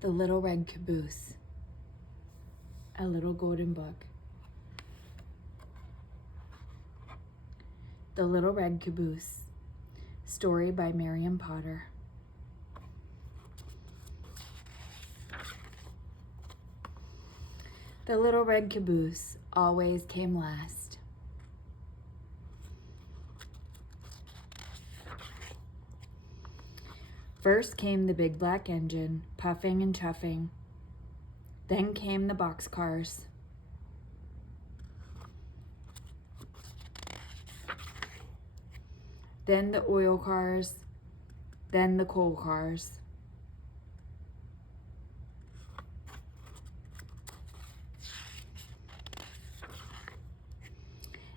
The Little Red Caboose, a little golden book. The Little Red Caboose, story by Marian Potter. The little red caboose always came last. First came the big black engine, puffing and chuffing. Then came the boxcars. Then the oil cars. Then the coal cars.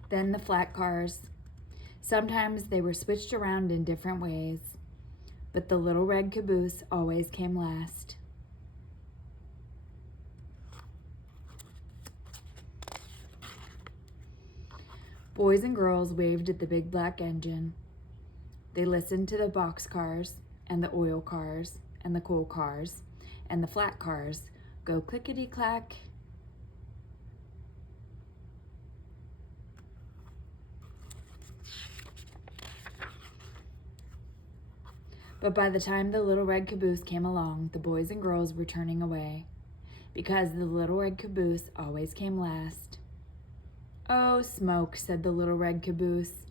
Then the flat cars. Sometimes they were switched around in different ways, but the little red caboose always came last. Boys and girls waved at the big black engine. They listened to the box cars and the oil cars and the coal cars and the flat cars go clickety-clack. But by the time the little red caboose came along, the boys and girls were turning away, because the little red caboose always came last. "Oh, smoke," said the little red caboose.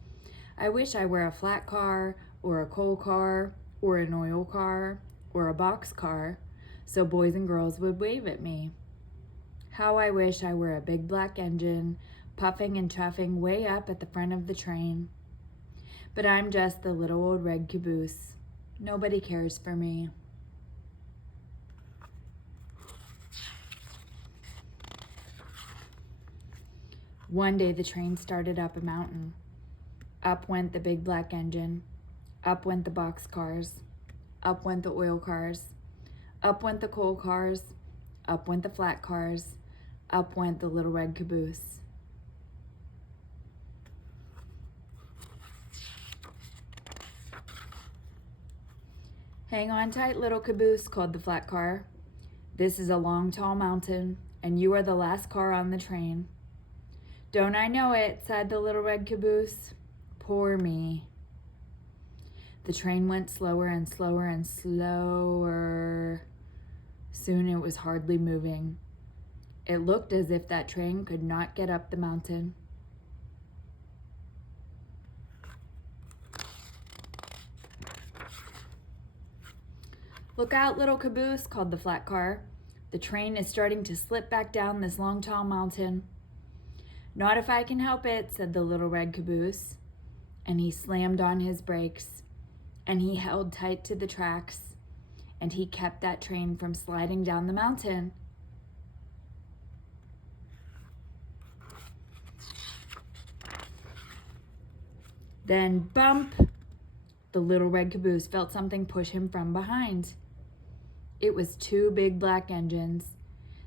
"I wish I were a flat car, or a coal car, or an oil car, or a box car, so boys and girls would wave at me. How I wish I were a big black engine, puffing and chuffing way up at the front of the train. But I'm just the little old red caboose. Nobody cares for me." One day the train started up a mountain. Up went the big black engine. Up went the box cars. Up went the oil cars. Up went the coal cars. Up went the flat cars. Up went the little red caboose. "Hang on tight, little caboose," called the flat car. "This is a long, tall mountain, and you are the last car on the train." "Don't I know it," sighed the little red caboose. "Poor me." The train went slower and slower and slower. Soon it was hardly moving. It looked as if that train could not get up the mountain. "Look out, little caboose," called the flat car. "The train is starting to slip back down this long, tall mountain." "Not if I can help it," said the little red caboose. And he slammed on his brakes, and he held tight to the tracks, and he kept that train from sliding down the mountain. Then, bump! The little red caboose felt something push him from behind. It was two big black engines.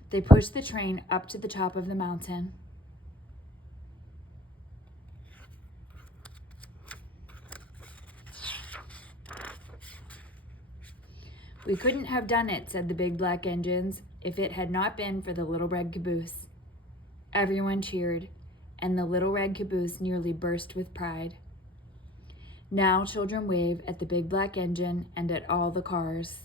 They pushed the train up to the top of the mountain. "We couldn't have done it," said the big black engines, "if it had not been for the little red caboose." Everyone cheered, and the little red caboose nearly burst with pride. Now children wave at the big black engine and at all the cars.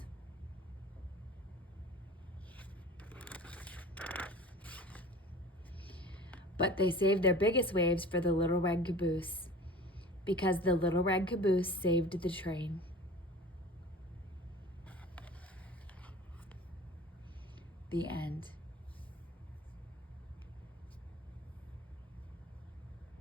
But they saved their biggest waves for the little red caboose, because the little red caboose saved the train. The end.